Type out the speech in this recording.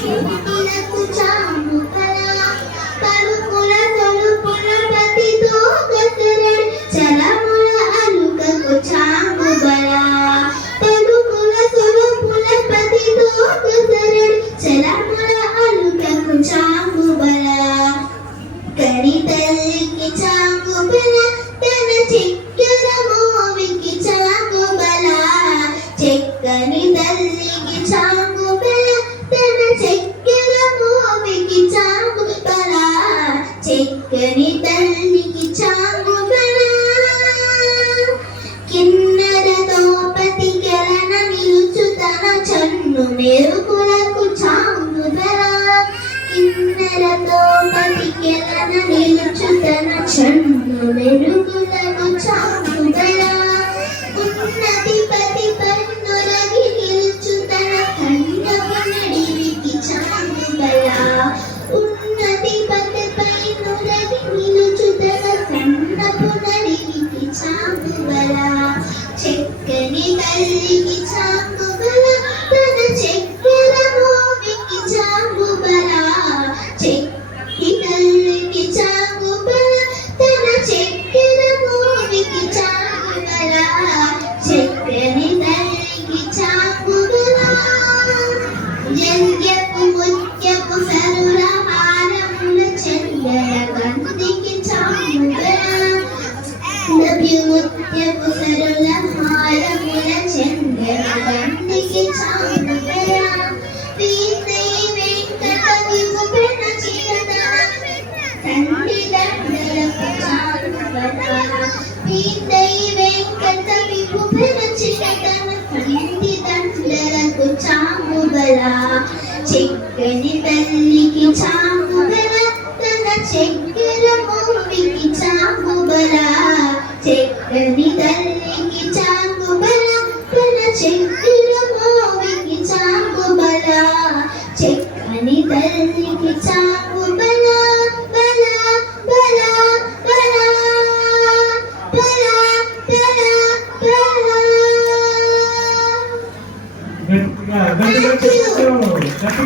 ముక్కులకు చాముకల పలుకుల తొలుపుల ప్రతితో గసరడి చలముల అలుకకు చాముబల పలుకుల తొలుపుల ప్రతితో గసరడి చలముల అలుకకు చాముబల కరి తల్లికి చాముబల తన చిక్కర మోవికి చాముబల చెక్కని తల్లికి చాముబల తన చెక్కర మోవికి చాముబల చెక్కని తల్లికి చాముబల కిన్నెరతో పతికెలన నిలుచు తన చన్ను మెరుగులకు చాముబల కిన్నెరతో పతికెలన నిలుచు తన చన్ను మెరుగులకు చాముబల ఉన్నతి పతి పన్నులగి నిలుచు తన కన్యపు నడివికి చాముబల ఉన్నతి పతి పన్నులగి నిలుచు తన కన్నపు నడివికి చాముబల చెక్కని తల్లికి చాముబల తన చెక్కర మోవికి చాముబల చెక్కి తల్లికి చాముబల తన చెక్కర మోవికి చాముబల చెక్కని తల్లికి చాముబల జంధ్యపు ముత్యపు సరుల హారముల చందన గంధికి చాముబల నభ్యుముత్యపు సరుల హారముల చందన గంధికి చాముబల వీణై వెంకట విభుపెన చిరతన తండ్రి దండలకు చాముబల వీణై వెంకట విభుపెన చిరతన తండ్రి దండలకు చాముబల చెక్కని తల్లికి చాముబల తన చెక్కర మోవికి చాముబల చెక్కని తల్లికి చాముబల తన చెక్కర మోవికి చాముబల చెక్కని తల్లికి